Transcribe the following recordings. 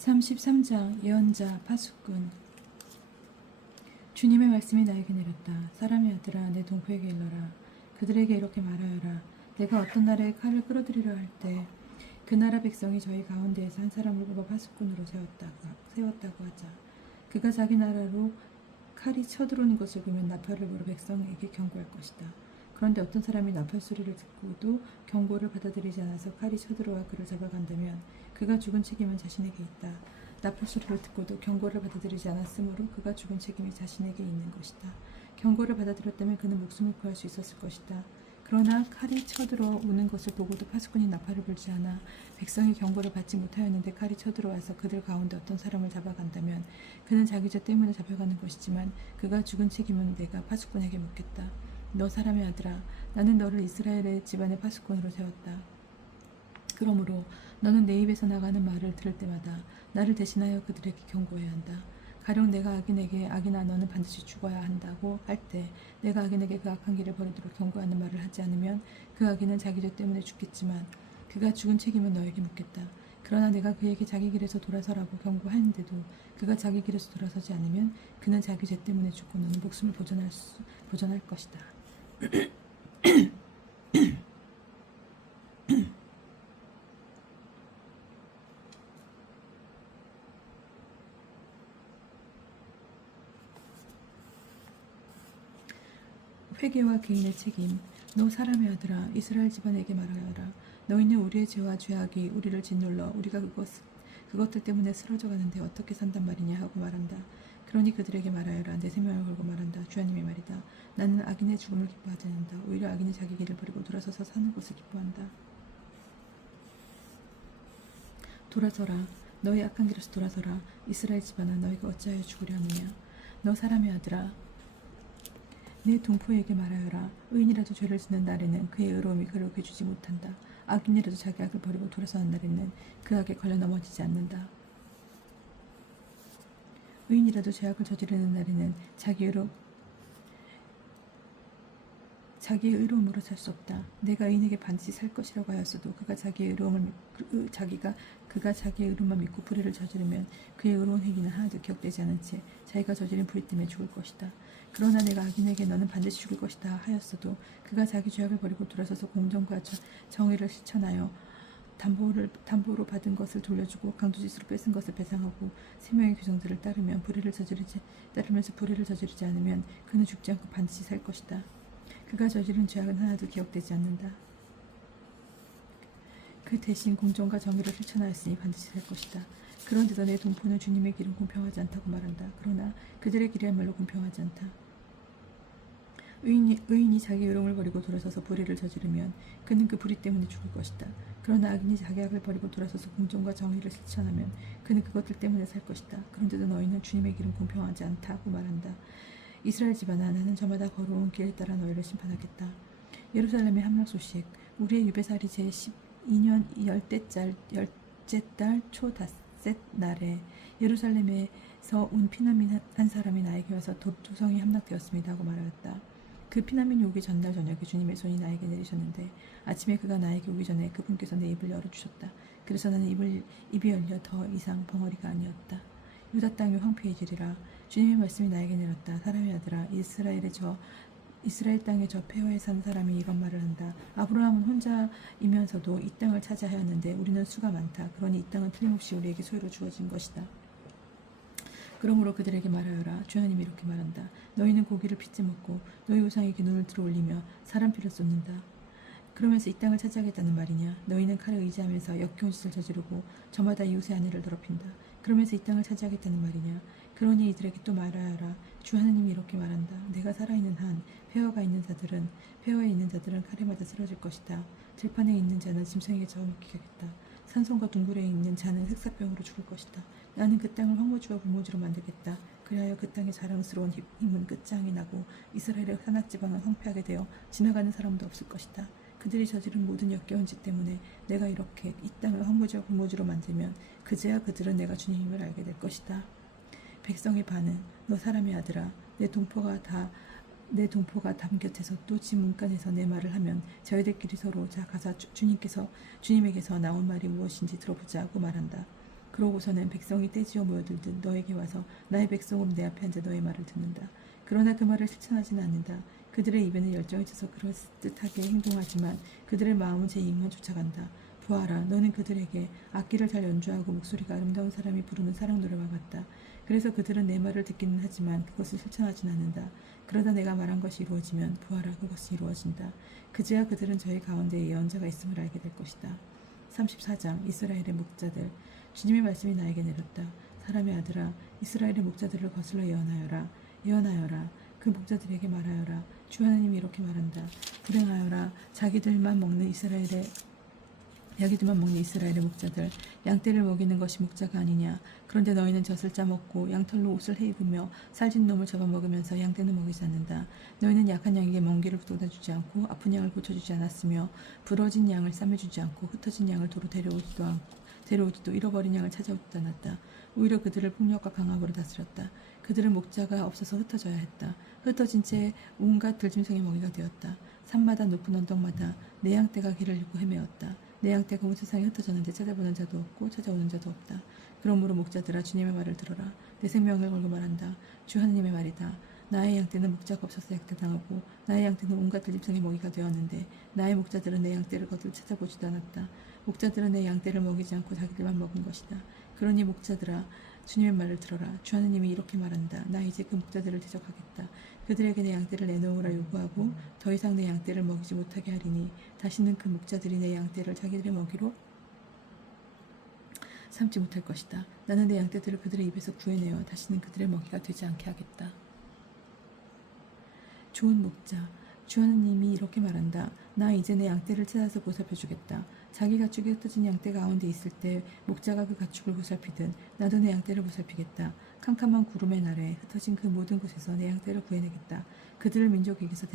33장 예언자 파수꾼. 주님의 말씀이 나에게 내렸다. 사람의 아들아, 내 동포에게 일러라. 그들에게 이렇게 말하여라. 내가 어떤 나라에 칼을 끌어들이려 할 때 그 나라 백성이 저희 가운데에서 한 사람을 뽑아 파수꾼으로 세웠다고 하자. 그가 자기 나라로 칼이 쳐들어오는 것을 보면 나팔을 불어 백성에게 경고할 것이다. 그런데 어떤 사람이 나팔 소리를 듣고도 경고를 받아들이지 않아서 칼이 쳐들어와 그를 잡아간다면 그가 죽은 책임은 자신에게 있다. 나팔 소리를 듣고도 경고를 받아들이지 않았으므로 그가 죽은 책임이 자신에게 있는 것이다. 경고를 받아들였다면 그는 목숨을 구할 수 있었을 것이다. 그러나 칼이 쳐들어오는 것을 보고도 파수꾼이 나팔을 불지 않아 백성이 경고를 받지 못하였는데 칼이 쳐들어와서 그들 가운데 어떤 사람을 잡아간다면 그는 자기 죄 때문에 잡혀가는 것이지만 그가 죽은 책임은 내가 파수꾼에게 묻겠다. 너 사람의 아들아, 나는 너를 이스라엘의 집안의 파수꾼으로 세웠다. 그러므로 너는 내 입에서 나가는 말을 들을 때마다 나를 대신하여 그들에게 경고해야 한다. 가령 내가 악인에게 악인아 너는 반드시 죽어야 한다고 할 때 내가 악인에게 그 악한 길을 버리도록 경고하는 말을 하지 않으면 그 악인은 자기 죄 때문에 죽겠지만 그가 죽은 책임은 너에게 묻겠다. 그러나 내가 그에게 자기 길에서 돌아서라고 경고하는데도 그가 자기 길에서 돌아서지 않으면 그는 자기 죄 때문에 죽고 너는 목숨을 보존할 것이다. 회개와 개인의 책임. 너 사람의 아들아, 이스라엘 집안에게 말하여라. 너희는 우리의 죄와 죄악이 우리를 짓눌러 우리가 그것들 때문에 쓰러져 가는데 어떻게 산단 말이냐 하고 말한다. 그러니 그들에게 말하여라. 내 생명을 걸고 말한다. 주하님의 말이다. 나는 악인의 죽음을 기뻐하지 않는다. 오히려 악인이 자기 길을 버리고 돌아서서 사는 것을 기뻐한다. 돌아서라. 너희 악한 길에서 돌아서라. 이스라엘 집안아, 너희가 어찌하여 죽으려 하느냐. 너 사람의 아들아, 내 동포에게 말하여라. 의인이라도 죄를 짓는 날에는 그의 의로움이 그를 괴주지 못한다. 악인이라도 자기 악을 버리고 돌아서는 날에는 그 악에 걸려 넘어지지 않는다. 의인이라도 죄악을 저지르는 날에는 자기의 의로움으로 살 수 없다. 내가 의인에게 반드시 살 것이라고 하였어도 그가 자기의 의로움만 믿고 불의를 저지르면 그의 의로운 행위는 하나도 기억되지 않은 채 자기가 저지른 불의 때문에 죽을 것이다. 그러나 내가 악인에게 너는 반드시 죽을 것이다 하였어도 그가 자기 죄악을 버리고 돌아서서 공정과 정의를 실천하여 담보로 받은 것을 돌려주고 강도짓으로 뺏은 것을 배상하고 생명의 규정들을 따르면서 불의를 저지르지 않으면 그는 죽지 않고 반드시 살 것이다. 그가 저지른 죄악은 하나도 기억되지 않는다. 그 대신 공정과 정의를 실천하였으니 반드시 살 것이다. 그런데도 내 동포는 주님의 길은 공평하지 않다고 말한다. 그러나 그들의 길이야말로 공평하지 않다. 의인이 자기 의로움을 버리고 돌아서서 불의를 저지르면 그는 그 불의 때문에 죽을 것이다. 그러나 악인이 자기 악을 버리고 돌아서서 공정과 정의를 실천하면 그는 그것들 때문에 살 것이다. 그런데도 너희는 주님의 길은 공평하지 않다고 말한다. 이스라엘 집안아, 나는 저마다 걸어온 길에 따라 너희를 심판하겠다. 예루살렘의 함락 소식. 우리의 유배살이 제12년 열째 달 초 닷셋 날에 예루살렘에서 온 피난민 한 사람이 나에게 와서 도성이 함락되었습니다 하고 말하였다. 그 피난민이 오기 전날 저녁에 주님의 손이 나에게 내리셨는데 아침에 그가 나에게 오기 전에 그분께서 내 입을 열어주셨다. 그래서 나는 입이 열려 더 이상 벙어리가 아니었다. 유다 땅이 황폐해지리라. 주님의 말씀이 나에게 내렸다. 사람의 아들아, 이스라엘 땅에 저 폐허에 산 사람이 이런 말을 한다. 아브라함은 혼자이면서도 이 땅을 차지하였는데 우리는 수가 많다. 그러니 이 땅은 틀림없이 우리에게 소유로 주어진 것이다. 그러므로 그들에게 말하여라. 주 하나님이 이렇게 말한다. 너희는 고기를 빚지 먹고 너희 우상에게 눈을 들어 올리며 사람 피를 쏟는다. 그러면서 이 땅을 차지하겠다는 말이냐. 너희는 칼을 의지하면서 역겨운 짓을 저지르고 저마다 이웃의 아내를 더럽힌다. 그러면서 이 땅을 차지하겠다는 말이냐. 그러니 이들에게 또 말하여라. 주 하나님이 이렇게 말한다. 내가 살아있는 한 폐허에 있는 자들은 칼에 맞아 쓰러질 것이다. 들판에 있는 자는 짐승에게 잡아먹히겠다. 산성과 둥굴에 있는 자는 흑사병으로 죽을 것이다. 나는 그 땅을 황무지와 분무지로 만들겠다. 그리하여 그 땅의 자랑스러운 힘은 끝장이 나고 이스라엘의 산악지방은 황폐하게 되어 지나가는 사람도 없을 것이다. 그들이 저지른 모든 역겨운 짓 때문에 내가 이렇게 이 땅을 황무지와 분무지로 만들면 그제야 그들은 내가 주님임을 알게 될 것이다. 백성의 반응. 너 사람의 아들아, 내 동포가 담 곁에서 또 집 문간에서 내 말을 하면 저희들끼리 서로 자 가서 주님에게서 나온 말이 무엇인지 들어보자 하고 말한다. 그러고서는 백성이 떼지어 모여들듯 너에게 와서 나의 백성으로 내 앞에 앉아 너의 말을 듣는다. 그러나 그 말을 실천하지는 않는다. 그들의 입에는 열정이 차서 그럴듯하게 행동하지만 그들의 마음은 제 이익만 쫓아간다. 보아라, 너는 그들에게 악기를 잘 연주하고 목소리가 아름다운 사람이 부르는 사랑 노래와 같다. 그래서 그들은 내 말을 듣기는 하지만 그것을 실천하진 않는다. 그러다 내가 말한 것이 이루어지면 보아라, 그것이 이루어진다. 그제야 그들은 저희 가운데에 예언자가 있음을 알게 될 것이다. 34장 이스라엘의 목자들. 주님의 말씀이 나에게 내렸다. 사람의 아들아, 이스라엘의 목자들을 거슬러 예언하여라. 예언하여라. 그 목자들에게 말하여라. 주 하나님이 이렇게 말한다. 불행하여라. 자기들만 먹는 이스라엘의 목자들, 양떼를 먹이는 것이 목자가 아니냐. 그런데 너희는 젖을 짜먹고 양털로 옷을 해입으며 살찐 놈을 잡아먹으면서 양떼는 먹이지 않는다. 너희는 약한 양에게 멍게를 돋아주지 않고 아픈 양을 고쳐주지 않았으며 부러진 양을 싸매주지 않고 흩어진 양을 도로 데려오지도 잃어버린 양을 찾아오지도 않았다. 오히려 그들을 폭력과 강압으로 다스렸다. 그들은 목자가 없어서 흩어져야 했다. 흩어진 채 온갖 들짐승의 먹이가 되었다. 산마다 높은 언덕마다 내 양떼가 길을 잃고 헤매었다. 내 양떼가 온 세상에 흩어졌는데 찾아보는 자도 없고 찾아오는 자도 없다. 그러므로 목자들아, 주님의 말을 들어라. 내 생명을 걸고 말한다. 주 하나님의 말이다. 나의 양떼는 목자가 없어서 약탈당하고 나의 양떼는 온갖 들짐승의 먹이가 되었는데 나의 목자들은 내 양떼를 거둘 찾아보지도 않았다. 목자들은 내 양떼를 먹이지 않고 자기들만 먹은 것이다. 그러니 목자들아, 주님의 말을 들어라. 주 하나님이 이렇게 말한다. 나 이제 그 목자들을 대적하겠다. 그들에게 내 양떼를 내놓으라 요구하고 더 이상 내 양떼를 먹이지 못하게 하리니 다시는 그 목자들이 내 양떼를 자기들의 먹이로 삼지 못할 것이다. 나는 내 양떼들을 그들의 입에서 구해내어 다시는 그들의 먹이가 되지 않게 하겠다. 좋은 목자. 주 하나님이 이렇게 말한다. 나 이제 내 양떼를 찾아서 보살펴 주겠다. 자기 가축이 흩어진 양떼 가운데 있을 때 목자가 그 가축을 보살피듯 나도 내 양떼를 보살피겠다. 캄캄한 구름의 날에 흩어진 그 모든 곳에서 내 양떼를 구해내겠다. 그들을 민족에게서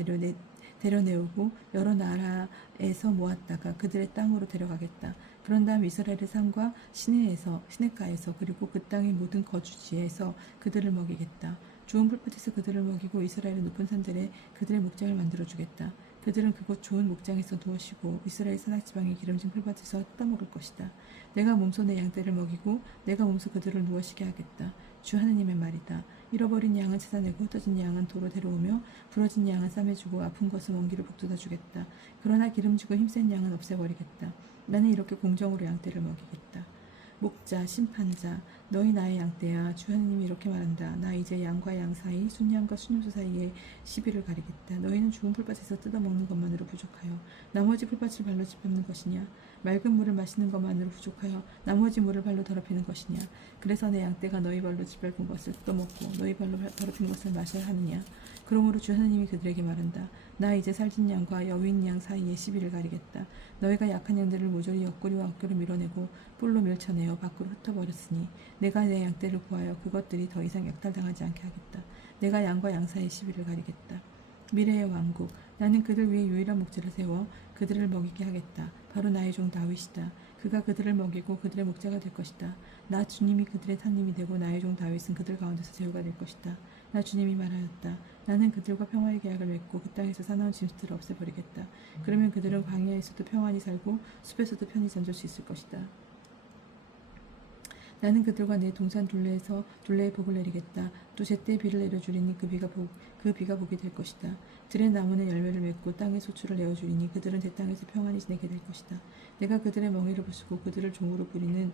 데려내오고 여러 나라에서 모았다가 그들의 땅으로 데려가겠다. 그런 다음 이스라엘의 산과 시냇가에서 그리고 그 땅의 모든 거주지에서 그들을 먹이겠다. 좋은 풀밭에서 그들을 먹이고 이스라엘의 높은 산들에 그들의 목장을 만들어주겠다. 그들은 그곳 좋은 목장에서 누워 쉬고 이스라엘 산악지방의 기름진 풀밭에서 떠먹을 것이다. 내가 몸소 내 양떼를 먹이고 내가 몸소 그들을 누워 쉬게 하겠다. 주 하나님의 말이다. 잃어버린 양은 찾아내고 흩어진 양은 도로 데려오며 부러진 양은 싸매주고 아픈 것은 원기를 북돋아주겠다. 그러나 기름지고 힘센 양은 없애버리겠다. 나는 이렇게 공정으로 양떼를 먹이겠다. 목자, 심판자, 너희 나의 양떼야. 주 하나님이 이렇게 말한다. 나 이제 양과 양 사이, 순양과 순염소 사이에 시비를 가리겠다. 너희는 죽은 풀밭에서 뜯어먹는 것만으로 부족하여 나머지 풀밭을 발로 짚밟는 것이냐? 맑은 물을 마시는 것만으로 부족하여 나머지 물을 발로 더럽히는 것이냐? 그래서 내 양떼가 너희 발로 짚밟은 것을 뜯어먹고 너희 발로 더럽힌 것을 마셔야 하느냐? 그러므로 주 하나님이 그들에게 말한다. 나 이제 살찐 양과 여윈 양 사이에 시비를 가리겠다. 너희가 약한 양들을 모조리 옆구리와 어깨로 밀어내고 뿔로 밀쳐내어 밖으로 흩어버렸으니 내가 내 양떼를 구하여 그것들이 더 이상 약탈당하지 않게 하겠다. 내가 양과 양 사이에 시비를 가리겠다. 미래의 왕국. 나는 그들 위해 유일한 목자를 세워 그들을 먹이게 하겠다. 바로 나의 종 다윗이다. 그가 그들을 먹이고 그들의 목자가 될 것이다. 나 주님이 그들의 타님이 되고 나의 종 다윗은 그들 가운데서 제후가 될 것이다. 나 주님이 말하였다. 나는 그들과 평화의 계약을 맺고 그 땅에서 사나운 짐승들을 없애버리겠다. 그러면 그들은 광야에서도 평안히 살고 숲에서도 편히 잠들 수 있을 것이다. 나는 그들과 내 동산 둘레에 복을 내리겠다. 또 제때 비를 내려주리니 그 비가 복이 될 것이다. 들의 나무는 열매를 맺고 땅의 소출을 내어주리니 그들은 제 땅에서 평안히 지내게 될 것이다. 내가 그들의 멍에를 부수고 그들을 종으로 부리는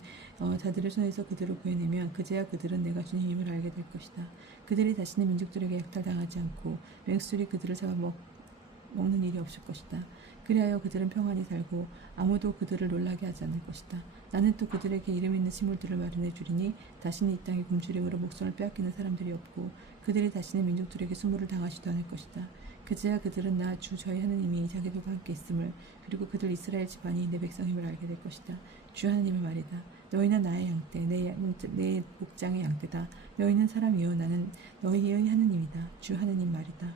자들의 손에서 그들을 구해내면 그제야 그들은 내가 주님임을 알게 될 것이다. 그들이 다시는 민족들에게 약탈당하지 않고 맹수들이 그들을 잡아먹는 일이 없을 것이다. 그리하여 그들은 평안히 살고 아무도 그들을 놀라게 하지 않을 것이다. 나는 또 그들에게 이름 있는 식물들을 마련해 주리니 다시는 이 땅에 굶주림으로 목숨을 빼앗기는 사람들이 없고 그들이 다시는 민족들에게 수모를 당하지도 않을 것이다. 그제야 그들은 나 주 저희 하느님이 자기들과 함께 있음을 그리고 그들 이스라엘 집안이 내 백성임을 알게 될 것이다. 주 하느님의 말이다. 너희는 나의 양떼, 내 목장의 양떼다. 너희는 사람이요 나는 너희의 하느님이다. 주 하느님 말이다.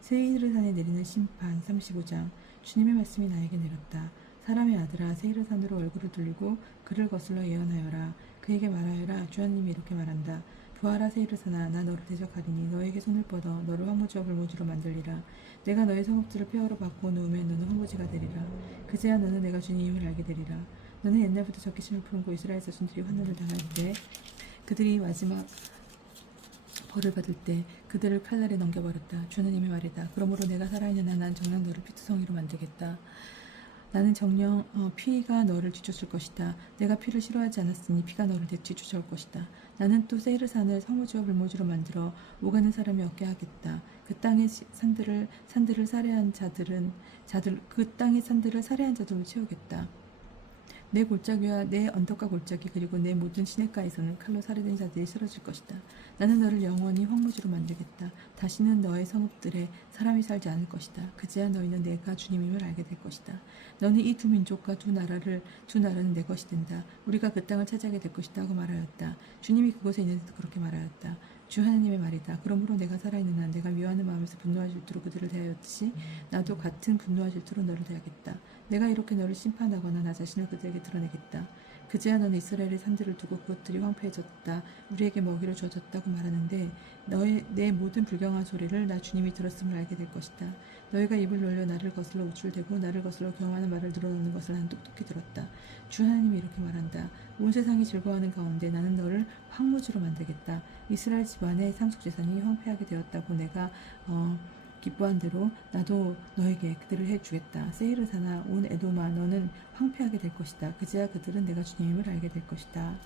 세이르산에 내리는 심판. 35장. 주님의 말씀이 나에게 내렸다. 사람의 아들아, 세이르산으로 얼굴을 돌리고 그를 거슬러 예언하여라. 그에게 말하여라. 주 하나님이 이렇게 말한다. 부하라 세이르산아, 나 너를 대적하리니 너에게 손을 뻗어 너를 황무지와 불모지로 만들리라. 내가 너의 성읍들을 폐허로 바꾸어 놓으면 너는 황무지가 되리라. 그제야 너는 내가 주님임을 알게 되리라. 너는 옛날부터 적개심을 품고 이스라엘 자손들이 환난을 당할 때 그들이 마지막 벌을 받을 때 그들을 칼날에 넘겨버렸다. 주 하나님의 말이다. 그러므로 내가 살아있는 한 난 정녕 너를 피투성이로 만들겠다. 나는 정녕 피가 너를 뒤쫓을 것이다. 내가 피를 싫어하지 않았으니 피가 너를 뒤쫓아올 것이다. 나는 또 세이르산을 성무지와 불모지로 만들어 오가는 사람이 얻게 하겠다. 그 땅의 산들을 살해한 그 땅의 산들을 살해한 자들로 채우겠다. 내 골짜기와 내 언덕과 골짜기 그리고 내 모든 시냇가에서는 칼로 살해된 자들이 쓰러질 것이다. 나는 너를 영원히 황무지로 만들겠다. 다시는 너의 성읍들에 사람이 살지 않을 것이다. 그제야 너희는 내가 주님임을 알게 될 것이다. 너는 이 두 민족과 두 나라는 내 것이 된다. 우리가 그 땅을 차지하게 될 것이다 하고 말하였다. 주님이 그곳에 있는 데도 그렇게 말하였다. 주 하나님의 말이다. 그러므로 내가 살아있는 한 내가 미워하는 마음에서 분노와 질투로 그들을 대하였듯이 나도 같은 분노와 질투로 너를 대하겠다. 내가 이렇게 너를 심판하거나 나 자신을 그들에게 드러내겠다. 그제야 너는 이스라엘의 산들을 두고 그것들이 황폐해졌다. 우리에게 먹이로 주어졌다고 말하는데 내 모든 불경한 소리를 나 주님이 들었음을 알게 될 것이다. 너희가 입을 놀려 나를 거슬러 우쭐대고 나를 거슬러 경험하는 말을 늘어놓는 것을 난 똑똑히 들었다. 주 하나님이 이렇게 말한다. 온 세상이 즐거워하는 가운데 나는 너를 황무지로 만들겠다. 이스라엘 집안의 상속재산이 황폐하게 되었다고 내가 기뻐한 대로 나도 너에게 그들을 해주겠다. 세이르사나 온 에도마 너는 황폐하게 될 것이다. 그제야 그들은 내가 주님임을 알게 될 것이다.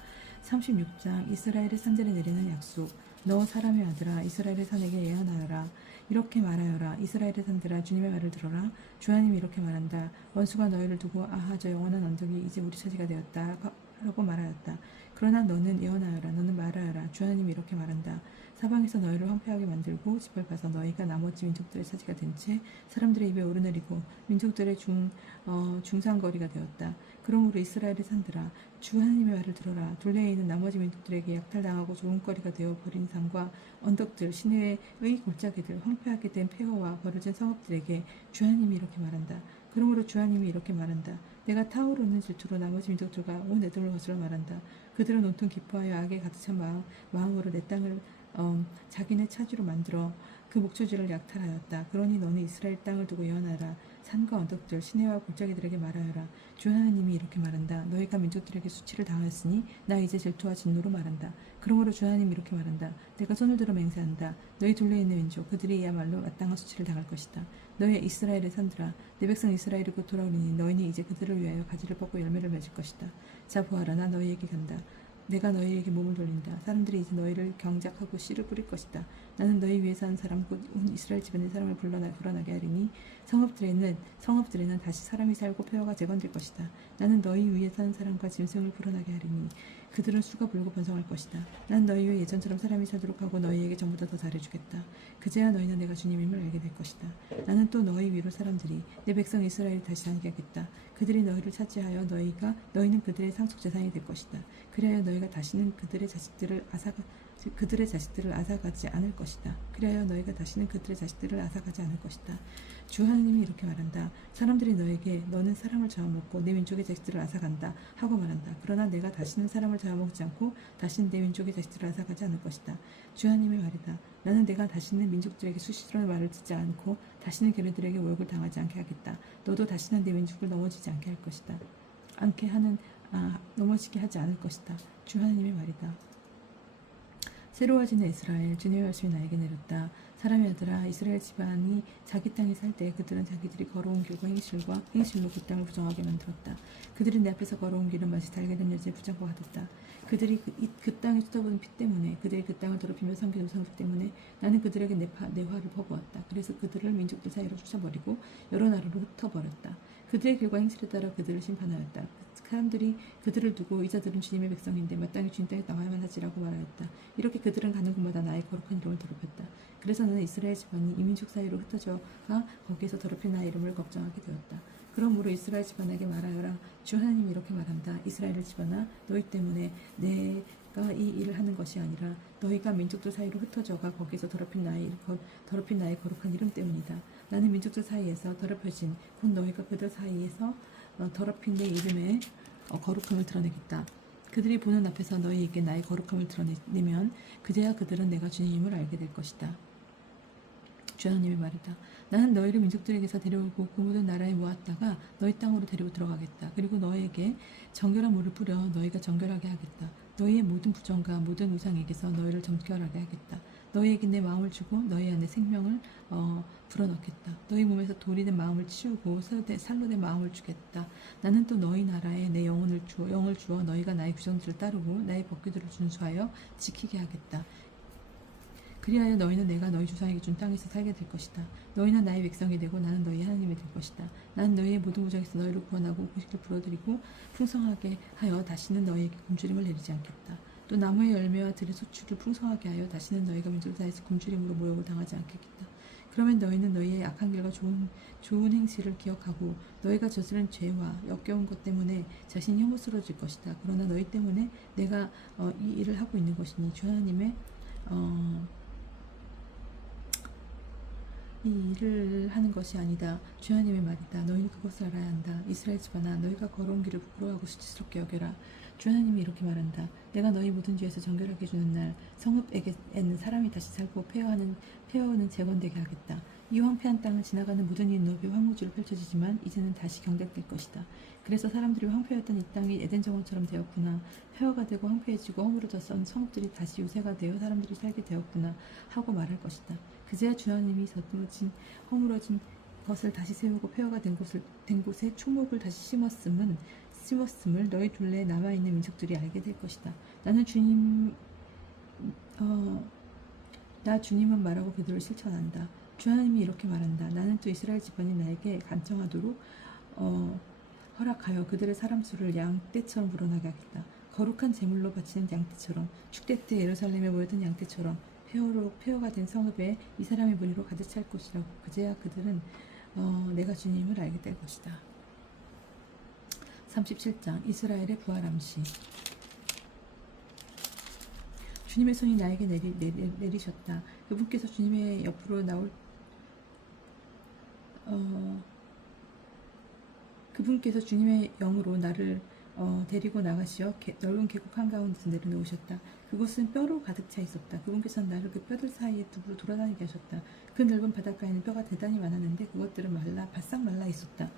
36장 이스라엘의 산들에 내리는 약속. 너 사람의 아들아 이스라엘의 산에게 예언하여라. 이렇게 말하여라. 이스라엘의 산들아 주님의 말을 들어라. 주 하나님이 이렇게 말한다. 원수가 너희를 두고 아하 저 영원한 언덕이 이제 우리 차지가 되었다 라고 말하였다. 그러나 너는 예언하여라. 너는 말하여라. 주 하나님이 이렇게 말한다. 사방에서 너희를 황폐하게 만들고 집을 봐서 너희가 나머지 민족들의 차지가 된 채 사람들의 입에 오르내리고 민족들의 중상거리가 되었다. 그러므로 이스라엘의 산들아 주 하나님의 말을 들어라. 둘레에 있는 나머지 민족들에게 약탈당하고 조롱거리가 되어 버린 산과 언덕들 시내의 골짜기들 황폐하게 된 폐허와 버려진 성읍들에게 주 하나님이 이렇게 말한다. 그러므로 주 하나님이 이렇게 말한다. 내가 타오르는 질투로 나머지 민족들과 온 애들을 거슬러 말한다. 그들은 온통 기뻐하여 악에 가득 찬 마음으로 내 땅을 자기네 차지로 만들어 그 목초지를 약탈하였다. 그러니 너는 이스라엘 땅을 두고 예언하라. 산과 언덕들, 시내와 골짜기들에게 말하여라. 주 하나님이 이렇게 말한다. 너희가 민족들에게 수치를 당하였으니 나 이제 질투와 진노로 말한다. 그러므로 주 하나님이 이렇게 말한다. 내가 손을 들어 맹세한다. 너희 둘레에 있는 민족, 그들이야말로 마땅한 수치를 당할 것이다. 너희 이스라엘의 산들아, 내 백성 이스라엘이 곧 돌아오리니 너희는 이제 그들을 위하여 가지를 뻗고 열매를 맺을 것이다. 자 보아라, 나 너희에게 간다. 내가 너희에게 몸을 돌린다. 사람들이 이제 너희를 경작하고 씨를 뿌릴 것이다. 나는 너희 위에 사는 사람 곧 온 이스라엘 집안의 사람을 불어나게 하리니 성읍들에는 다시 사람이 살고 폐허가 재건될 것이다. 나는 너희 위에 사는 사람과 짐승을 불어나게 하리니 그들은 수가 불고 번성할 것이다. 난 너희 위에 예전처럼 사람이 살도록 하고 너희에게 전보다 더 잘해주겠다. 그제야 너희는 내가 주님임을 알게 될 것이다. 나는 또 너희 위로 사람들이 내 백성 이스라엘이 다시 다니게 하겠다. 그들이 너희를 차지하여 너희는 그들의 상속 재산이 될 것이다. 그리하여 너희가 다시는 그들의 자식들을 앗아가지 않을 것이다. 그리하여 너희가 다시는 그들의 자식들을 앗아가지 않을 것이다. 주 하나님이 이렇게 말한다. 사람들이 너에게 너는 사람을 잡아먹고 내 민족의 자식들을 앗아간다 하고 말한다. 그러나 내가 다시는 사람을 잡아먹지 않고 다시는 내 민족의 자식들을 앗아가지 않을 것이다. 주 하나님의 말이다. 나는 내가 다시는 민족들에게 수시로 말을 듣지 않고 다시는 걔네들에게 모욕을 당하지 않게 하겠다. 너도 다시는 내 민족을 넘어지지 않게 할 것이다. 넘어지게 하지 않을 것이다. 주 하나님의 말이다. 새로워지는 이스라엘, 주님의 말씀이 나에게 내렸다. 사람의 아들아, 이스라엘 집안이 자기 땅에 살 때 그들은 자기들이 걸어온 길과 행실로 그 땅을 부정하게 만들었다. 그들이 내 앞에서 걸어온 길은 마치 달게 된 여자의 부장과 같았다. 그들이 그 땅에 쏟아부은 피 때문에, 그들이 그 땅을 더럽히며 섬기는 우상들 때문에 나는 그들에게 내 화를 퍼부었다. 그래서 그들을 민족들 사이로 쫓아버리고 여러 나라로 흩어버렸다. 그들의 길과 행실에 따라 그들을 심판하였다. 사람들이 그들을 두고 이 자들은 주님의 백성인데 마땅히 주님 땅에 나와야만 하지라고 말하였다. 이렇게 그들은 가는 곳마다 나의 거룩한 이름을 더럽혔다. 그래서 나는 이스라엘 집안이 이민족 사이로 흩어져가 거기에서 더럽힌 나의 이름을 걱정하게 되었다. 그러므로 이스라엘 집안에게 말하여라. 주 하나님이 이렇게 말한다. 이스라엘 집안아, 너희 때문에 내가 이 일을 하는 것이 아니라 너희가 민족들 사이로 흩어져가 거기서 더럽힌 나의 거룩한 이름 때문이다. 나는 민족들 사이에서 더럽혀진 곧 너희가 그들 사이에서 더럽힌 내 이름의 거룩함을 드러내겠다. 그들이 보는 앞에서 너희에게 나의 거룩함을 드러내면 그제야 그들은 내가 주님임을 알게 될 것이다. 주 하나님의 말이다. 나는 너희를 민족들에게서 데려오고 그 모든 나라에 모았다가 너희 땅으로 데리고 들어가겠다. 그리고 너에게 정결한 물을 뿌려 너희가 정결하게 하겠다. 너희의 모든 부정과 모든 우상에게서 너희를 정결하게 하겠다. 너희에게 내 마음을 주고 너희 안에 생명을 불어넣겠다. 너희 몸에서 돌이 된 마음을 치우고 살로 된 마음을 주겠다. 나는 또 너희 나라에 내 영을 주어 너희가 나의 규정들을 따르고 나의 법규들을 준수하여 지키게 하겠다. 그리하여 너희는 내가 너희 조상에게 준 땅에서 살게 될 것이다. 너희는 나의 백성이 되고 나는 너희 하나님이 될 것이다. 나는 너희의 모든 무정에서 너희를 구원하고 공식을 불어들이고 풍성하게 하여 다시는 너희에게 굶주림을 내리지 않겠다. 또 나무의 열매와 들의 소출을 풍성하게 하여 다시는 너희가 민족을 다해서 굶주림으로 모욕을 당하지 않겠다. 그러면 너희는 너희의 악한 길과 좋은 행실을 기억하고 너희가 저지른 죄와 역겨운 것 때문에 자신이 혐오스러워질 것이다. 그러나 너희 때문에 내가 이 일을 하고 있는 것이니 주 하나님의 이 일을 하는 것이 아니다. 주 하나님의 말이다. 너희는 그것을 알아야 한다. 이스라엘 집안아, 너희가 걸어온 길을 부끄러워하고 수치스럽게 여겨라. 주 하나님이 이렇게 말한다. 내가 너희 모든 죄에서 정결하게 해주는 날 성읍에게는 사람이 다시 살고 폐허는 재건되게 하겠다. 이 황폐한 땅을 지나가는 모든 이 너비 황무지로 펼쳐지지만 이제는 다시 경작될 것이다. 그래서 사람들이 황폐했던 이 땅이 에덴 정원처럼 되었구나. 폐허가 되고 황폐해지고 허물어졌던 성읍들이 다시 유세가 되어 사람들이 살게 되었구나 하고 말할 것이다. 그제야 주 하나님이 허물어진 것을 다시 세우고 폐허가 된 곳에 초목을 다시 심었음을 너희 둘레에 남아있는 민족들이 알게 될 것이다. 나는 나 주님은 말하고 그들을 실천한다. 주 하나님이 이렇게 말한다. 나는 또 이스라엘 집안이 나에게 간청하도록 허락하여 그들의 사람 수를 양떼처럼 불어나게 하겠다. 거룩한 제물로 바치는 양떼처럼 축제 때 예루살렘에 모였던 양떼처럼 폐허가 된 성읍에 이 사람의 무리로 가득 찰 것이라고. 그제야 그들은 내가 주님을 알게 될 것이다. 37장 이스라엘의 부활암시. 주님의 손이 나에게 내리셨다. 그분께서 주님의 옆으로 그분께서 주님의 영으로 나를 데리고 나가시어 넓은 계곡 한가운데서 내려놓으셨다. 그곳은 뼈로 가득 차 있었다. 그분께서는 나를 그 뼈들 사이에 두고 돌아다니게 하셨다. 그 넓은 바닷가에는 뼈가 대단히 많았는데 그것들은 바싹 말라 있었다.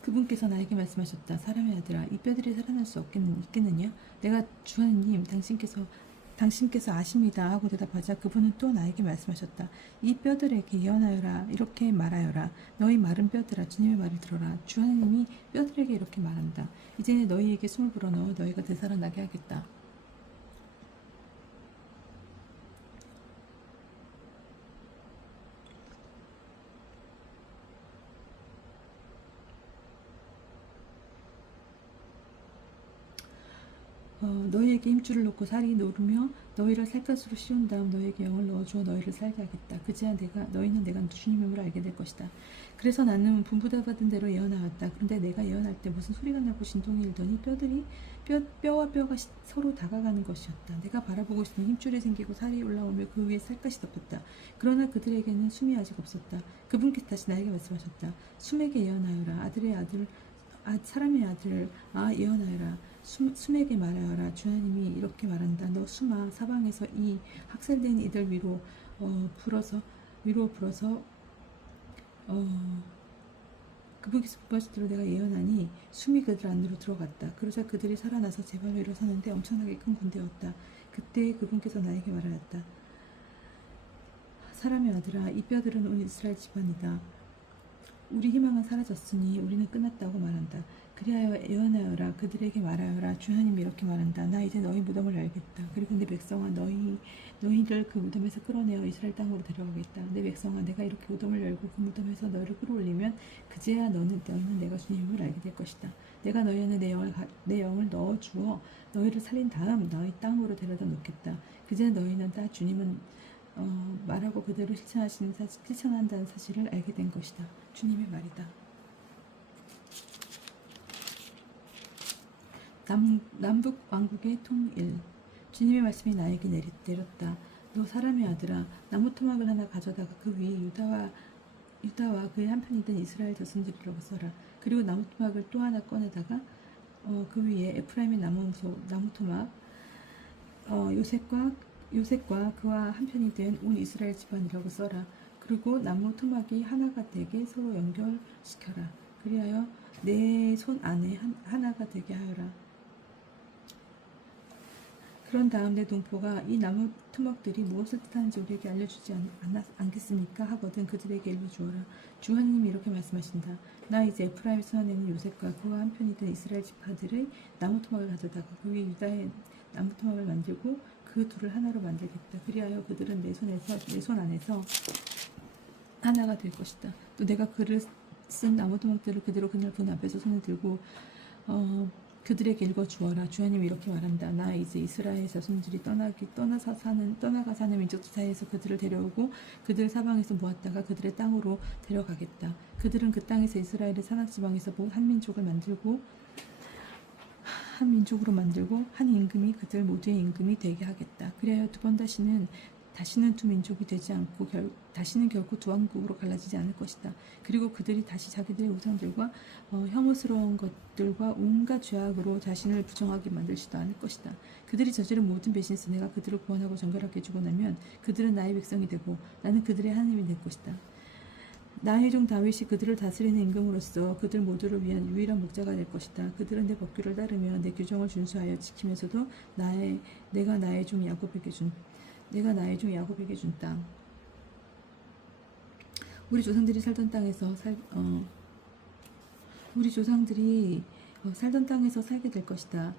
그분께서 나에게 말씀하셨다. 사람의 아들아, 이 뼈들이 살아날 수 있겠느냐? 내가 주 하나님, 당신께서 아십니다 하고 대답하자 그분은 또 나에게 말씀하셨다. 이 뼈들에게 예언하여라. 이렇게 말하여라. 너희 마른 뼈들아, 주님의 말을 들어라. 주 하나님이 뼈들에게 이렇게 말한다. 이제 너희에게 숨을 불어넣어 너희가 되살아나게 하겠다. 너희에게 힘줄을 놓고 살이 노르며 너희를 살갗으로 씌운 다음 너희에게 영을 넣어주어 너희를 살게 하겠다. 그제야 너희는 내가 주님임을 알게 될 것이다. 그래서 나는 분부다 받은 대로 예언하였다. 그런데 내가 예언할 때 무슨 소리가 나고 진동이 일더니 뼈와 뼈가 서로 다가가는 것이었다. 내가 바라보고 있으니 힘줄이 생기고 살이 올라오며 그 위에 살갗이 덮였다. 그러나 그들에게는 숨이 아직 없었다. 그분께서 다시 나에게 말씀하셨다. 숨에게 예언하여라. 사람의 아들 예언하여라. 숨에게 말하여라. 주 하나님이 이렇게 말한다. 너 숨아, 사방에서 이 학살된 이들 위로 불어서 그분께서 분부하신 대로 내가 예언하니 숨이 그들 안으로 들어갔다. 그러자 그들이 살아나서 제 발로 일어서는데 엄청나게 큰 군대였다. 그때 그분께서 나에게 말하였다. 사람의 아들아, 이 뼈들은 온 이스라엘 집안이다. 우리 희망은 사라졌으니 우리는 끝났다고 말한다. 그리하여 예언하여라. 그들에게 말하여라. 주 하나님이 이렇게 말한다. 나 이제 너희 무덤을 알겠다. 그리고 내 백성아, 너희를 그 무덤에서 끌어내어 이스라엘 땅으로 데려가겠다. 내 백성아, 내가 이렇게 무덤을 열고 그 무덤에서 너희를 끌어올리면 그제야 너희는 내가 주님임을 알게 될 것이다. 내가 너희 안에 내 영을 넣어주어 너희를 살린 다음 너희 땅으로 데려다 놓겠다. 그제야 너희는 다 주님은 말하고 그대로 실천한다는 사실을 알게 된 것이다. 주님의 말이다. 남북 왕국의 통일. 주님의 말씀이 나에게 내렸다. 너 사람의 아들아, 나무 토막을 하나 가져다가 그 위에 유다와 그의 한편이 된 이스라엘 자손들이라고 써라. 그리고 나무 토막을 또 하나 꺼내다가 그 위에 에프라임의 나무 토막, 요셉과 요셉과 그와 한편이 된 온 이스라엘 집안이라고 써라. 그리고 나무 토막이 하나가 되게 서로 연결시켜라. 그리하여 내 손 안에 하나가 되게 하여라. 그런 다음 내 동포가 이 나무 토막들이 무엇을 뜻하는지 우리에게 알려주지 않겠습니까? 하거든 그들에게 일러주어라. 주 하나님이 이렇게 말씀하신다. 나 이제 에프라임 son에 있는 요셉과 그와 한편이 된 이스라엘 지파들의 나무 토막을 가져다가 그 위에 유다의 나무 토막을 만들고 그 둘을 하나로 만들겠다. 그리하여 그들은 내 손 안에서 하나가 될 것이다. 또 내가 그를 쓴 나무 토막들을 그대로 그날 본 앞에서 손에 들고 그들에게 읽어 주어라. 주하님이 이렇게 말한다. 나 이제 이스라엘 자손들이 떠나가 사는 민족들 사이에서 그들을 데려오고 그들을 사방에서 모았다가 그들의 땅으로 데려가겠다. 그들은 그 땅에서 이스라엘의 산악 지방에서 한 민족을 만들고 한 민족으로 만들고 한 임금이 그들 모두의 임금이 되게 하겠다. 그래야 두 번 다시는 두 민족이 되지 않고 다시는 결코 두 왕국으로 갈라지지 않을 것이다. 그리고 그들이 다시 자기들의 우상들과 혐오스러운 것들과 온갖 죄악으로 자신을 부정하게 만들지도 않을 것이다. 그들이 저지른 모든 배신에서 내가 그들을 구원하고 정결하게 해주고 나면 그들은 나의 백성이 되고 나는 그들의 하나님이 될 것이다. 나의 종 다윗이 그들을 다스리는 임금으로서 그들 모두를 위한 유일한 목자가 될 것이다. 그들은 내 법규를 따르며 내 규정을 준수하여 지키면서도 내가 나의 종 야곱에게 준 땅. 우리 조상들이 살던 땅에서 살던 땅에서 살게 될 것이다.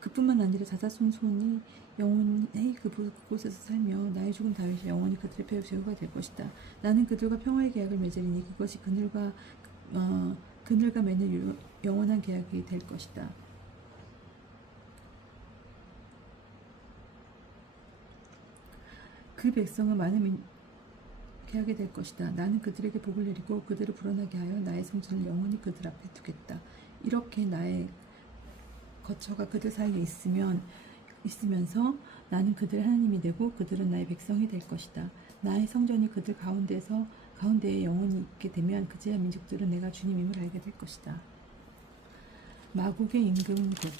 그뿐만 아니라 자자손손이 영원히 그곳에서 살며 나의 죽은 다윗이 영원히 그들의 배후가 될 것이다. 나는 그들과 평화의 계약을 맺으리니 그것이 그늘과 맺는 영원한 계약이 될 것이다. 그 백성은 많은 계약이 될 것이다. 나는 그들에게 복을 내리고 그들을 불어나게 하여 나의 성전을 영원히 그들 앞에 두겠다. 이렇게 나의 거처가 그들 사이에 있으면서 나는 그들의 하나님이 되고 그들은 나의 백성이 될 것이다. 나의 성전이 그들 가운데에 영원히 있게 되면 그제야 민족들은 내가 주님임을 알게 될 것이다. 마국의 임금 곧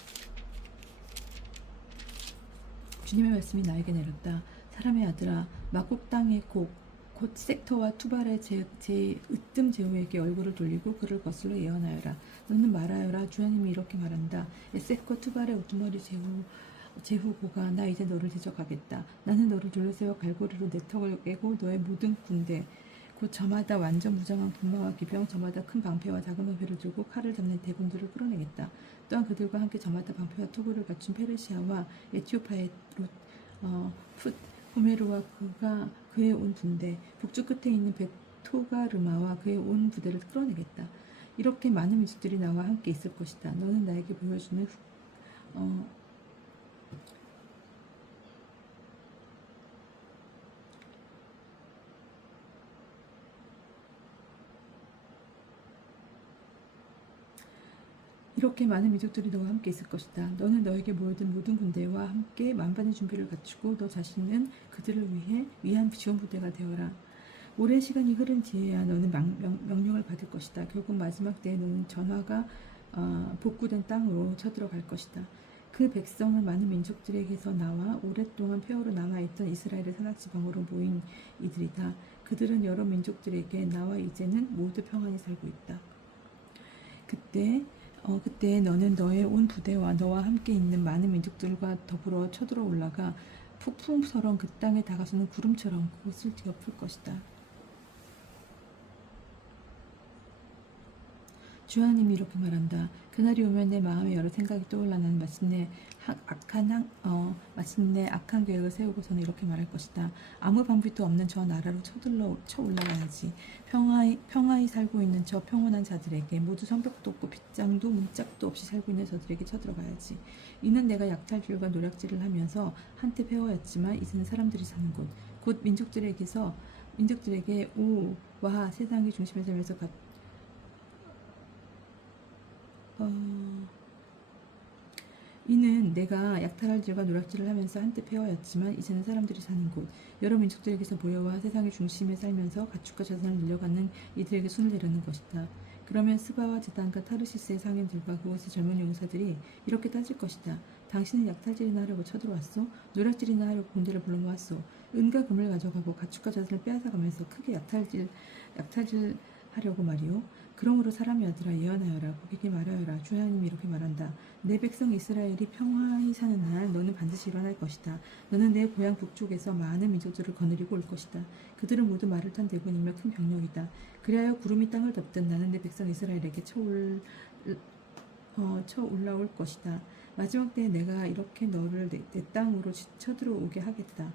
주님의 말씀이 나에게 내렸다. 사람의 아들아, 마국 땅의 곧 섹터와 투발의 으뜸 제후에게 얼굴을 돌리고 그를 거슬러 예언하여라. 너는 말하여라. 주하님이 이렇게 말한다. 에셋과 투발의 우두머리 제후고가 나 이제 너를 대적하겠다. 나는 너를 둘러세워 갈고리로 내 턱을 깨고 너의 모든 군대 곧 저마다 완전 무장한 군마와 기병 저마다 큰 방패와 작은 방패를 들고 칼을 잡는 대군들을 끌어내겠다. 또한 그들과 함께 저마다 방패와 투구를 갖춘 페르시아와 에티오피아의 호메르와 그의 온 군대, 북쪽 끝에 있는 벳토가르마와 그의 온 부대를 끌어내겠다. 이렇게 많은 민족들이 나와 함께 있을 것이다. 너는 나에게 보여주는 이렇게 많은 민족들이 너와 함께 있을 것이다. 너는 너에게 모여든 모든 군대와 함께 만반의 준비를 갖추고 너 자신은 그들을 위한 지원부대가 되어라. 오랜 시간이 흐른 뒤에야 너는 명령을 받을 것이다. 결국 마지막 때에 너는 전화가 복구된 땅으로 쳐들어갈 것이다. 그 백성은 많은 민족들에게서 나와 오랫동안 폐허로 남아있던 이스라엘의 산악지방으로 모인 이들이다. 그들은 여러 민족들에게 나와 이제는 모두 평안히 살고 있다. 그때 너는 너의 온 부대와 너와 함께 있는 많은 민족들과 더불어 쳐들어 올라가 폭풍처럼 그 땅에 다가서는 구름처럼 그곳을 뒤엎을 것이다. 주 하나님이 이렇게 말한다. 그날이 오면 내 마음에 여러 생각이 떠올라 나는 마침내 악한 계획을 세우고서는 이렇게 말할 것이다. 아무 방법도 없는 저 나라로 쳐 올라가야지. 평화히 살고 있는 저 평온한 자들에게 모두 성벽도 없고 빗장도 문짝도 없이 살고 있는 저들에게 쳐들어가야지. 이는 내가 약탈들과 노략질을 하면서 한때 폐허였지만 이제는 사람들이 사는 곳 곧 민족들에게 와 세상의 중심에 살면서 이는 내가 약탈질과 노략질을 하면서 한때 폐허였지만 이제는 사람들이 사는 곳 여러 민족들에게서 모여와 세상의 중심에 살면서 가축과 자산을 늘려가는 이들에게 손을 내려는 것이다. 그러면 스바와 제단과 타르시스의 상인들과 그곳의 젊은 용사들이 이렇게 따질 것이다. 당신은 약탈질이나 하려고 쳐들어왔소? 노략질이나 하려고 군대를 불러모았소? 은과 금을 가져가고 가축과 젖을 빼앗아가면서 크게 약탈질 하려고 말이오. 그러므로 사람의 아들아 예언하여라. 고객에게 말하여라. 주 하나님이 이렇게 말한다. 내 백성 이스라엘이 평화히 사는 날 너는 반드시 일어날 것이다. 너는 내 고향 북쪽에서 많은 민족들을 거느리고 올 것이다. 그들은 모두 말을 탄 대군이며 큰 병력이다. 그리하여 구름이 땅을 덮든 나는 내 백성 이스라엘에게 쳐 올라올 것이다. 마지막 때에 내가 이렇게 너를 내 땅으로 쳐들어오게 하겠다.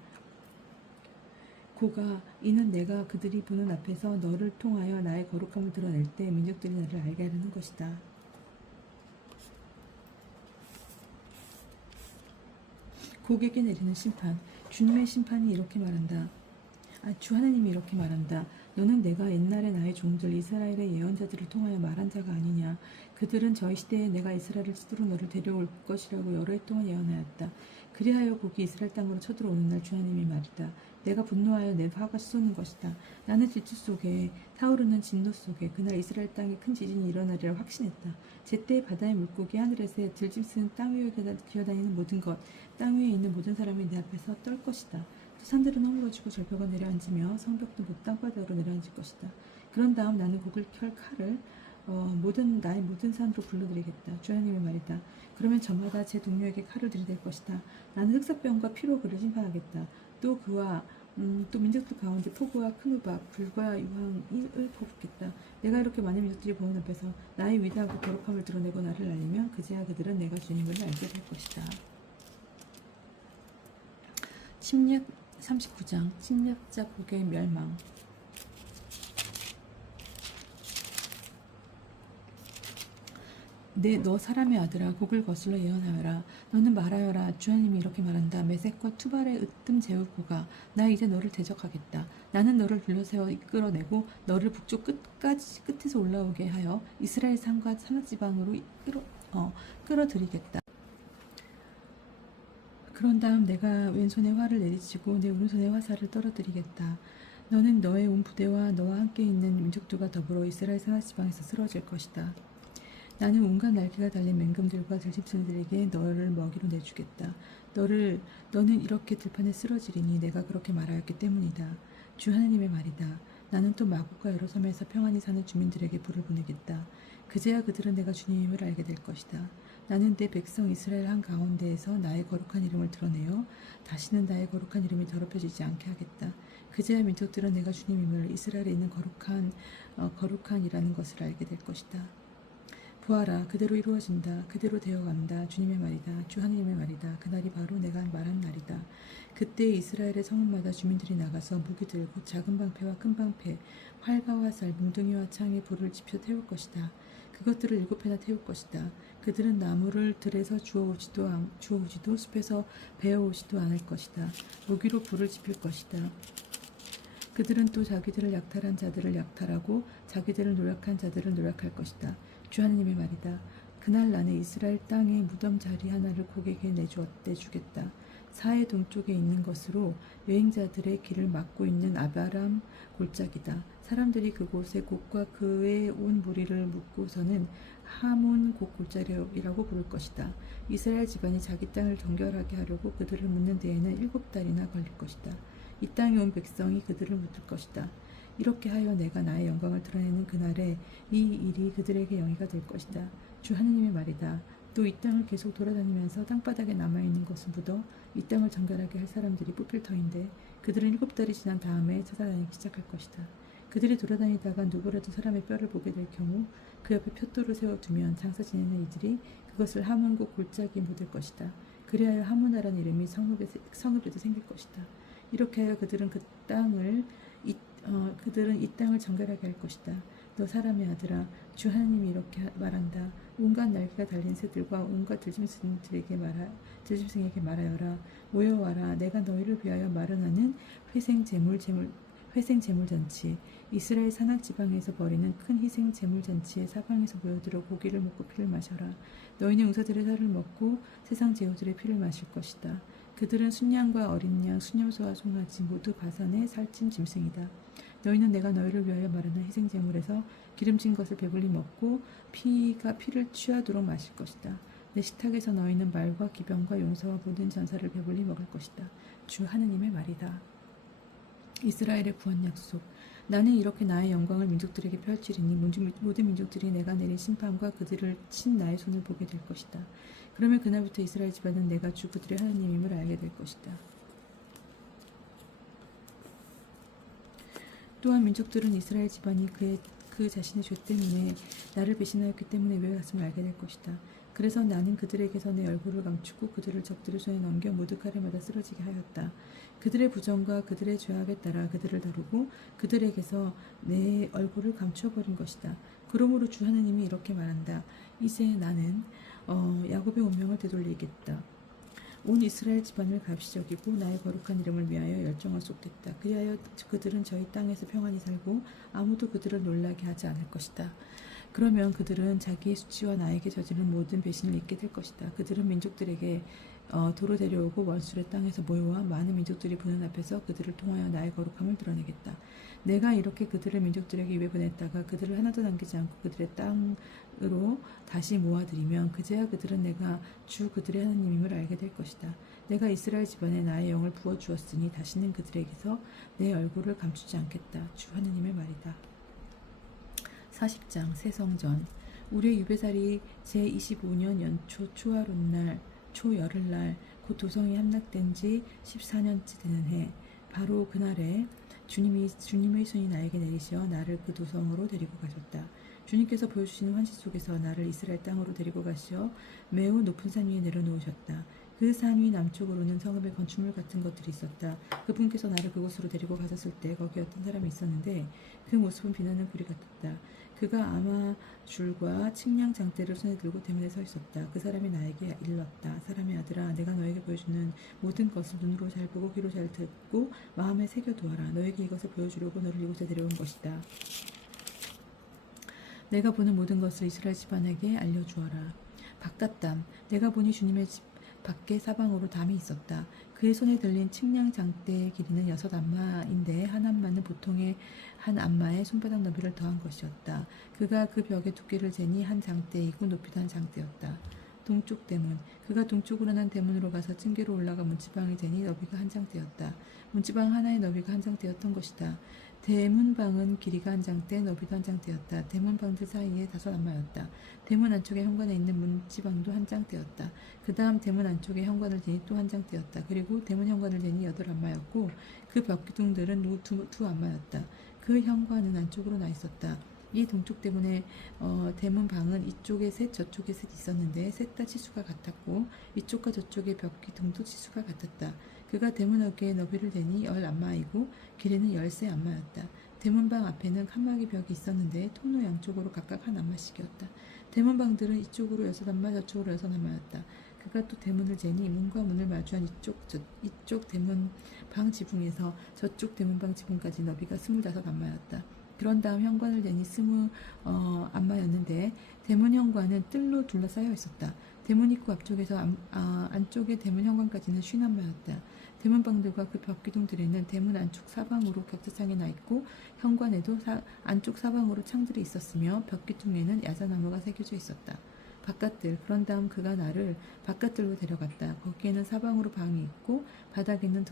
고가 이는 내가 그들이 보는 앞에서 너를 통하여 나의 거룩함을 드러낼 때 민족들이 나를 알게 하려는 것이다. 고객에게 내리는 심판. 주님의 심판이 이렇게 말한다. 주 하나님이 이렇게 말한다. 너는 내가 옛날에 나의 종들 이스라엘의 예언자들을 통하여 말한 자가 아니냐. 그들은 저희 시대에 내가 이스라엘을 치도록 너를 데려올 것이라고 여러 해 동안 예언하였다. 그리하여 곡이 이스라엘 땅으로 쳐들어오는 날 주 하나님의 말이다. 내가 분노하여 내 화가 쏘는 것이다. 나는 질주 속에 타오르는 진노 속에 그날 이스라엘 땅에 큰 지진이 일어나리라 확신했다. 제때 바다의 물고기 하늘에서 들짐승 땅 위에 기어다니는 모든 것 땅 위에 있는 모든 사람이 내 앞에서 떨 것이다. 또 산들은 허물어지고 절벽은 내려앉으며 성벽도 못 땅바닥으로 내려앉을 것이다. 그런 다음 나는 곡을 켤 칼을 나의 모든 산으로 불러들이겠다. 주 하나님의 말이다. 그러면 저마다 제 동료에게 칼을 들이댈 것이다. 나는 흑사병과 피로 그를 심판하겠다. 또 그와 또 민족들 가운데 폭우와 큰 우박, 불과 유황을 퍼붓겠다. 내가 이렇게 많은 민족들이 보는 앞에서 나의 위대하고 거룩함을 드러내고 나를 알리면 그제야 그들은 내가 주님을 알게 될 것이다. 침략 39장 침략자 곡의 멸망. 너 사람의 아들아 곡을 거슬러 예언하여라. 너는 말하여라. 주 하나님이 이렇게 말한다. 메섹과 투발의 으뜸 제후고가 나 이제 너를 대적하겠다. 나는 너를 둘러세워 이끌어내고 너를 북쪽 끝에서 올라오게 하여 이스라엘 산과 산악지방으로 끌어들이겠다. 그런 다음 내가 왼손에 활을 내리치고 내 오른손에 화살을 떨어뜨리겠다. 너는 너의 온 부대와 너와 함께 있는 민족들과 더불어 이스라엘 산악지방에서 쓰러질 것이다. 나는 온갖 날개가 달린 맹금들과 들짐승들에게 너를 먹이로 내주겠다. 너는 이렇게 들판에 쓰러지리니 내가 그렇게 말하였기 때문이다. 주 하나님의 말이다. 나는 또 마국과 여러 섬에서 평안히 사는 주민들에게 불을 보내겠다. 그제야 그들은 내가 주님임을 알게 될 것이다. 나는 내 백성 이스라엘 한가운데에서 나의 거룩한 이름을 드러내어 다시는 나의 거룩한 이름이 더럽혀지지 않게 하겠다. 그제야 민족들은 내가 주님임을 이스라엘에 있는 거룩한이라는 것을 알게 될 것이다. 보아라, 그대로 이루어진다. 그대로 되어간다. 주님의 말이다. 주 하나님의 말이다. 그날이 바로 내가 말한 날이다. 그때 이스라엘의 성읍마다 주민들이 나가서 무기들 곧 작은 방패와 큰 방패, 활과 화살, 뭉둥이와 창에 불을 지펴 태울 것이다. 그것들을 7회나 태울 것이다. 그들은 나무를 들에서 주워오지도 숲에서 베어오지도 않을 것이다. 무기로 불을 지필 것이다. 그들은 또 자기들을 약탈한 자들을 약탈하고 자기들을 노략한 자들을 노략할 것이다. 주 하나님의 말이다. 그날 나는 이스라엘 땅의 무덤 자리 하나를 고객에게 내주겠다. 사해 동쪽에 있는 것으로 여행자들의 길을 막고 있는 아바람 골짜기다. 사람들이 그곳의 곡과 그의 온 무리를 묶고서는 하몬 곡 골짜기라고 부를 것이다. 이스라엘 집안이 자기 땅을 정결하게 하려고 그들을 묻는 데에는 7달이나 걸릴 것이다. 이 땅에 온 백성이 그들을 묻을 것이다. 이렇게 하여 내가 나의 영광을 드러내는 그날에 이 일이 그들에게 영예가 될 것이다. 주 하나님의 말이다. 또 이 땅을 계속 돌아다니면서 땅바닥에 남아있는 것을 묻어 이 땅을 정결하게 할 사람들이 뽑힐 터인데 그들은 7달이 지난 다음에 찾아다니기 시작할 것이다. 그들이 돌아다니다가 누구라도 사람의 뼈를 보게 될 경우 그 옆에 푯돌을 세워두면 장사 지내는 이들이 그것을 하몬곡 골짜기에 묻을 것이다. 그리하여 하몬나라는 이름이 성읍에도 생길 것이다. 이렇게 하여 그들은 이 땅을 정결하게 할 것이다. 너 사람의 아들아, 주 하나님이 이렇게 말한다. 온갖 날개가 달린 새들과 온갖 들짐승에게 말하여라. 모여와라. 내가 너희를 위하여 마련하는 회생 제물 잔치. 이스라엘 산악 지방에서 벌이는 큰 희생 제물 잔치에 사방에서 모여들어 고기를 먹고 피를 마셔라. 너희는 용사들의 살을 먹고 세상 제후들의 피를 마실 것이다. 그들은 순양과 어린 양, 순염소와 송아지 모두 바산의 살찐 짐승이다. 너희는 내가 너희를 위하여 마련한 희생제물에서 기름진 것을 배불리 먹고 피를 취하도록 마실 것이다. 내 식탁에서 너희는 말과 기병과 용사와 모든 전사를 배불리 먹을 것이다. 주 하느님의 말이다. 이스라엘의 구원 약속. 나는 이렇게 나의 영광을 민족들에게 펼치리니 모든 민족들이 내가 내린 심판과 그들을 친 나의 손을 보게 될 것이다. 그러면 그날부터 이스라엘 집안은 내가 주 그들의 하나님임을 알게 될 것이다. 또한 민족들은 이스라엘 집안이 그 자신의 죄 때문에 나를 배신하였기 때문에 외였음을 알게 될 것이다. 그래서 나는 그들에게서 내 얼굴을 감추고 그들을 적들의 손에 넘겨 모두 칼에마다 쓰러지게 하였다. 그들의 부정과 그들의 죄악에 따라 그들을 다루고 그들에게서 내 얼굴을 감추어버린 것이다. 그러므로 주 하나님이 이렇게 말한다. 이제 나는 야곱의 운명을 되돌리겠다. 온 이스라엘 집안을 값이적이고 나의 거룩한 이름을 위하여 열정을 쏟겠다. 그리하여 그들은 저희 땅에서 평안히 살고 아무도 그들을 놀라게 하지 않을 것이다. 그러면 그들은 자기의 수치와 나에게 저지른 모든 배신을 잊게 될 것이다. 그들은 민족들에게 도로 데려오고 원수의 땅에서 모여와 많은 민족들이 보는 앞에서 그들을 통하여 나의 거룩함을 드러내겠다. 내가 이렇게 그들을 민족들에게 입에 보냈다가 그들을 하나도 남기지 않고 그들의 땅으로 다시 모아들이면 그제야 그들은 내가 주 그들의 하나님임을 알게 될 것이다. 내가 이스라엘 집안에 나의 영을 부어주었으니 다시는 그들에게서 내 얼굴을 감추지 않겠다. 주 하나님의 말이다. 40장 새성전. 우리의 유배살이 제25년 연초 초하룻날 초열흘날 곧 도성이 함락된 지 14년째 되는 해 바로 그날에 주님의 손이 나에게 내리시어 나를 그 도성으로 데리고 가셨다. 주님께서 보여주시는 환시 속에서 나를 이스라엘 땅으로 데리고 가시어 매우 높은 산 위에 내려놓으셨다. 그 산 위 남쪽으로는 성읍의 건축물 같은 것들이 있었다. 그분께서 나를 그곳으로 데리고 가셨을 때 거기 어떤 사람이 있었는데 그 모습은 비나는 구리 같았다. 그가 아마 줄과 측량 장대를 손에 들고 대문에 서 있었다. 그 사람이 나에게 일렀다. 사람의 아들아, 내가 너에게 보여주는 모든 것을 눈으로 잘 보고 귀로 잘 듣고 마음에 새겨두어라. 너에게 이것을 보여주려고 너를 이곳에 데려온 것이다. 내가 보는 모든 것을 이스라엘 집안에게 알려주어라. 바깥담. 내가 보니 주님의 집 밖에 사방으로 담이 있었다. 그의 손에 들린 측량 장대의 길이는 6안마인데 한 안마는 보통의 한 안마의 손바닥 너비를 더한 것이었다. 그가 그 벽의 두께를 재니 한 장대이고 높이도 한 장대였다. 동쪽 대문. 그가 동쪽으로 난 대문으로 가서 층계로 올라가 문지방을 재니 너비가 한 장대였다. 문지방 하나의 너비가 한 장대였던 것이다. 대문방은 길이가 한 장대, 너비도 한 장대였다. 대문방들 사이에 5안마였다. 대문 안쪽에 현관에 있는 문지방도 한 장대였다. 그 다음 대문 안쪽에 현관을 재니 또 한 장대였다. 그리고 대문 현관을 재니 8안마였고 그 벽기둥들은 두 안마였다. 그 현관은 안쪽으로 나 있었다. 이 동쪽 대문의 대문 방은 이쪽에 셋 저쪽에 셋 있었는데 셋 다 치수가 같았고 이쪽과 저쪽의 벽기둥도 치수가 같았다. 그가 대문 어깨에 너비를 대니 10안마이고 길이는 13안마였다. 대문방 앞에는 칸막이 벽이 있었는데 통로 양쪽으로 각각 한 안마씩이었다. 대문방들은 이쪽으로 6안마 저쪽으로 6안마였다. 그가 또 대문을 재니 문과 문을 마주한 이쪽 대문방 지붕에서 저쪽 대문방 지붕까지 너비가 25안마였다. 그런 다음 현관을 재니 20안마였는데 대문 현관은 뜰로 둘러싸여 있었다. 대문 입구 앞쪽에서 안쪽의 대문 현관까지는 50안마였다. 대문방들과 그 벽기둥들에는 대문 안쪽 사방으로 격자창이 나 있고 현관에도 안쪽 사방으로 창들이 있었으며 벽기둥에는 야자나무가 새겨져 있었다. 바깥들. 그런 다음 그가 나를 바깥들로 데려갔다. 거기에는 사방으로 방이 있고 바닥에는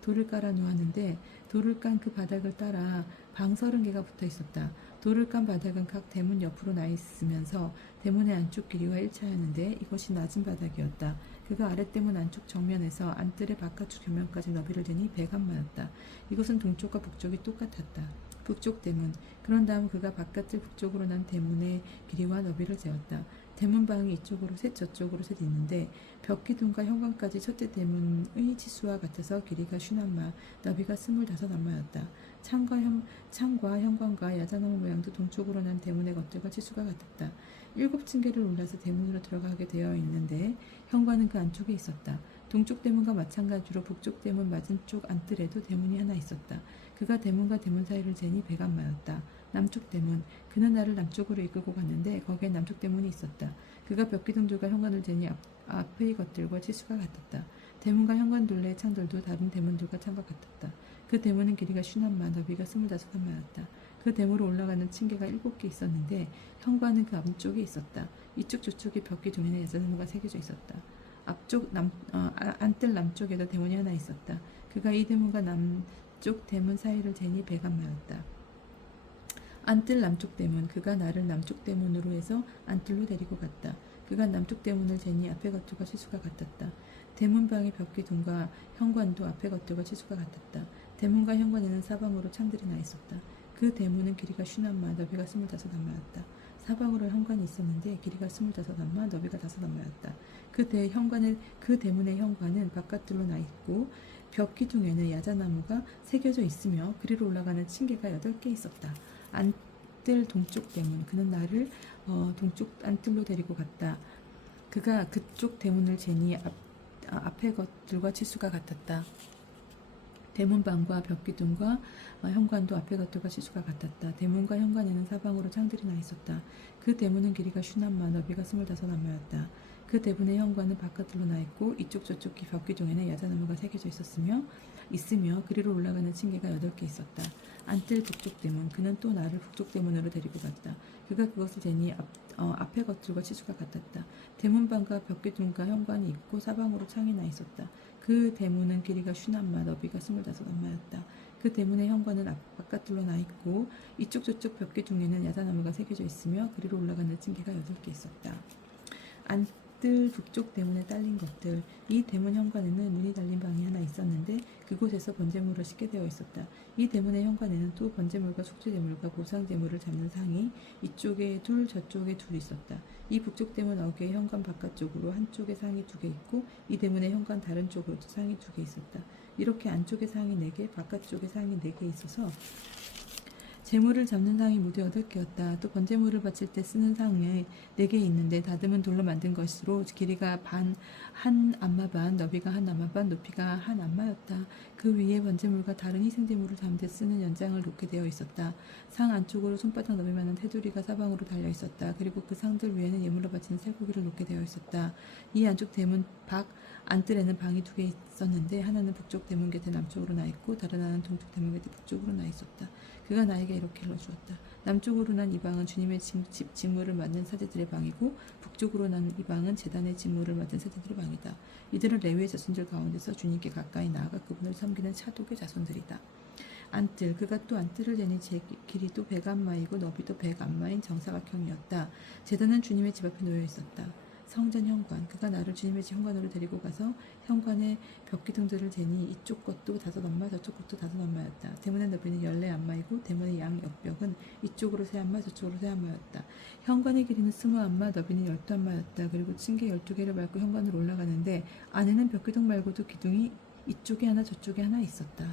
돌을 깔아 놓았는데 돌을 깐 그 바닥을 따라 방 30개가 붙어 있었다. 돌을 깐 바닥은 각 대문 옆으로 나 있으면서 대문의 안쪽 길이와 일치하였는데 이것이 낮은 바닥이었다. 그가 아랫대문 안쪽 정면에서 안뜰의 바깥쪽 벽면까지 너비를 재니 100안마였다. 이것은 동쪽과 북쪽이 똑같았다. 북쪽 대문. 그런 다음 그가 바깥을 북쪽으로 난 대문의 길이와 너비를 재었다. 대문방이 이쪽으로 셋 저쪽으로 셋 있는데 벽기둥과 현관까지 첫째 대문의 치수와 같아서 길이가 50안마, 너비가 25안마였다. 창과 현관과 야자나무 모양도 동쪽으로 난 대문의 겉들과 치수가 같았다. 7층계를 올라서 대문으로 들어가게 되어 있는데 현관은 그 안쪽에 있었다. 동쪽 대문과 마찬가지로 북쪽 대문 맞은쪽 안뜰에도 대문이 하나 있었다. 그가 대문과 대문 사이를 재니 100안마였다. 남쪽 대문. 그는 나를 남쪽으로 이끌고 갔는데 거기에 남쪽 대문이 있었다. 그가 벽기둥들과 현관을 재니 앞의 것들과 치수가 같았다. 대문과 현관 둘레의 창들도 다른 대문들과 창과 같았다. 그 대문은 길이가 50마 너비가 25안마였다. 그 대문으로 올라가는 층계가 7개 있었는데 현관은 그 앞쪽에 있었다. 이쪽 저쪽에 벽기 중에는 야자나무가 새겨져 있었다. 안뜰 남쪽에도 대문이 하나 있었다. 그가 이 대문과 남쪽 대문 사이를 재니 100안마였다. 안뜰 남쪽 대문, 그가 나를 남쪽 대문으로 해서 안뜰로 데리고 갔다. 그가 남쪽 대문을 재니 앞에 겉과 치수가 같았다. 대문방의 벽기둥과 현관도 앞에 겉과 치수가 같았다. 대문과 현관에는 사방으로 창들이 나 있었다. 그 대문은 길이가 50안마, 너비가 25안마였다. 사방으로 현관이 있었는데 길이가 25안마, 너비가 5안마였다. 그 대문의 현관은 바깥으로 나 있고 벽기둥에는 야자나무가 새겨져 있으며 그리로 올라가는 층계가 8개 있었다. 안뜰 동쪽 대문, 그는 나를 동쪽 안뜰로 데리고 갔다. 그가 그쪽 대문을 재니 앞에 것들과 치수가 같았다. 대문방과 벽기둥과 현관도 앞에 것들과 치수가 같았다. 대문과 현관에는 사방으로 창들이 나 있었다. 그 대문은 길이가 50안마, 너비가 25안마였다. 그 대문의 현관은 바깥으로 나 있고 이쪽 저쪽 벽기둥에는 야자나무가 새겨져 있으며 그리로 올라가는 층계가 8개 있었다. 안뜰 북쪽 대문, 그는 또 나를 북쪽 대문으로 데리고 갔다. 그가 그것을 재니 앞에 것들과 치수가 같았다. 대문방과 벽기둥과 현관이 있고 사방으로 창이 나 있었다. 그 대문은 길이가 50안마, 너비가 25안마였다. 그 대문의 현관은 바깥으로 나 있고 이쪽 저쪽 벽기둥에는 야자나무가 새겨져 있으며 그리로 올라가는 층계가 8개 있었다. 안뜰 북쪽 대문에 딸린 것들, 이 대문 현관에는 문이 달린 방이 하나 있었는데 그곳에서 번제물을 싣게 되어 있었다. 이 대문의 현관에는 또 번제물과 속죄제물과 보상제물을 잡는 상이 이쪽에 둘 저쪽에 둘 있었다. 이 북쪽 대문 어귀의 현관 바깥쪽으로 한쪽에 상이 2개 있고 이 대문의 현관 다른 쪽으로도 상이 2개 있었다. 이렇게 안쪽에 상이 4개, 바깥쪽에 상이 4개 있어서 재물을 잡는 상이 모두 8개였다. 또 번제물을 바칠 때 쓰는 상에 4개 있는데 다듬은 돌로 만든 것으로 길이가 한 안마 반, 너비가 한 안마 반, 높이가 한 안마였다. 그 위에 번제물과 다른 희생제물을 담을 때 쓰는 연장을 놓게 되어 있었다. 상 안쪽으로 손바닥 너비만한 테두리가 사방으로 달려 있었다. 그리고 그 상들 위에는 예물로 바치는 쇠고기를 놓게 되어 있었다. 이 안쪽 대문 밖 안뜰에는 방이 2개 있었는데 하나는 북쪽 대문 곁에 남쪽으로 나 있고 다른 하나는 동쪽 대문 곁에 북쪽으로 나 있었다. 그가 나에게 이렇게 일러주었다. 남쪽으로 난 이 방은 주님의 집 직무를 맡는 사제들의 방이고 북쪽으로 난 이 방은 제단의 직무를 맡은 사제들의 방이다. 이들은 레위의 자손들 가운데서 주님께 가까이 나아가 그분을 섬기는 차독의 자손들이다. 안뜰, 그가 또 안뜰을 재니 제 길이도 100안마이고 너비도 100안마인 정사각형이었다. 제단은 주님의 집 앞에 놓여 있었다. 성전 현관, 그가 나를 주님의 집 현관으로 데리고 가서 현관의 벽기둥들을 재니 이쪽 것도 5안마, 저쪽 것도 5안마였다. 대문의 너비는 14안마이고 대문의 양 옆벽은 이쪽으로 3안마, 저쪽으로 3안마였다. 현관의 길이는 20안마, 너비는 12안마였다. 그리고 층계 12개를 밟고 현관으로 올라가는데 안에는 벽기둥 말고도 기둥이 이쪽에 하나 저쪽에 하나 있었다.